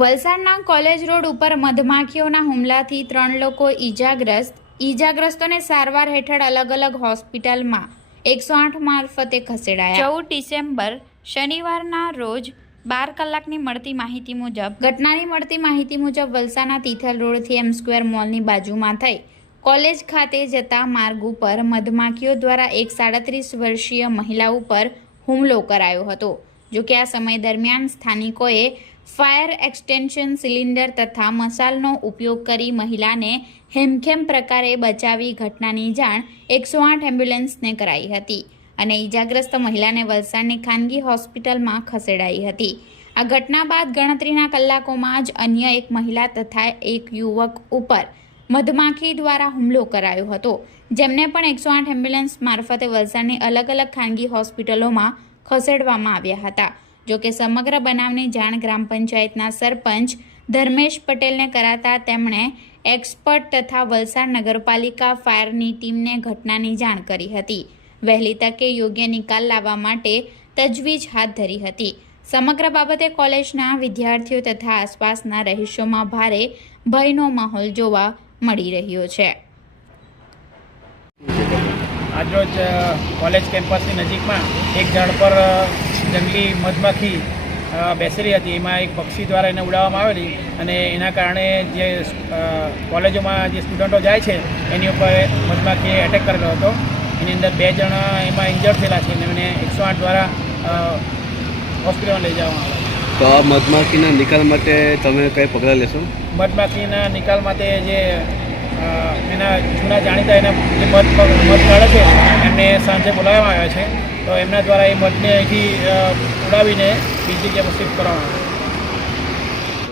વલસાડના college road ઉપર મધમાખીઓના હુમલાથી 3 લોકો ઈજાગ્રસ્તોને સારવાર હેઠળ અલગ અલગ હોસ્પિટલમાં 108 મારફતે ખસેડાયા। 14 ડિસેમ્બર શનિવારના રોજ 12 કલાકની મળતી માહિતી મુજબ વલસાડના તિથલ રોડથી એમ સ્ક્વેર મોલની બાજુમાં થઈ કોલેજ ખાતે જતા માર્ગ ઉપર મધમાખીઓ દ્વારા એક 37 વર્ષીય મહિલા ઉપર હુમલો કરાયો હતો। જો કે આ સમય દરમિયાન સ્થાનિકોએ ફાયર એક્સટેન્શન સિલિન્ડર તથા મશાલનો ઉપયોગ કરી મહિલાને હેમખેમ પ્રકારે બચાવી ઘટનાની જાણ 108 એમ્બ્યુલન્સને કરાઈ હતી અને ઈજાગ્રસ્ત મહિલાને વલસાડની ખાનગી હોસ્પિટલમાં ખસેડાઈ હતી। આ ઘટના બાદ ગણતરીના કલાકોમાં જ અન્ય એક મહિલા તથા એક યુવક ઉપર મધમાખી દ્વારા હુમલો કરાયો હતો, જેમને પણ 108 એમ્બ્યુલન્સ મારફતે વલસાડની અલગ અલગ ખાનગી હોસ્પિટલોમાં ખસેડવામાં આવ્યા હતા। જો કે સમગ્ર બનાવની જાણ ગ્રામ પંચાયતના સરપંચ ધર્મેશ પટેલને કરાતા તેમણે એક્સપર્ટ તથા વલસાડ નગરપાલિકા ફાયરની ટીમને ઘટનાની જાણ કરી હતી। વહેલી તકે યોગ્ય નિકાલ લાવવા માટે તજવીજ હાથ ધરી હતી। સમગ્ર બાબતે કોલેજના વિદ્યાર્થીઓ તથા આસપાસના રહીશોમાં ભારે ભયનો માહોલ જોવા મળી રહ્યો છે। આજરોજ કોલેજ કેમ્પસની નજીકમાં એક ઝાડ પર જંગલી મધમાખી બેસી રહી હતી। એમાં એક પક્ષી દ્વારા એને ઉડાવવામાં આવેલી અને એના કારણે જે કોલેજોમાં જે સ્ટુડન્ટો જાય છે એની ઉપર મધમાખીએ એટેક કરેલો હતો। એની અંદર 2 જણા એમાં ઇન્જર્ડ થયેલા છે અને એને 108 દ્વારા હોસ્પિટલમાં લઈ જવામાં આવ્યા। તો આ મધમાખીના નિકાલ માટે તમે કઈ પગલાં લેશો? મધમાખીના નિકાલ માટે જે એના જૂના જાણીતા એના જે મધ કાઢે છે એમને સાંજે બોલાવવામાં આવ્યા છે, તો એમના દ્વારા એ મધને અહીંથી ઉડાવીને બીજી જગ્યાએ શિફ્ટ કરવામાં આવે છે।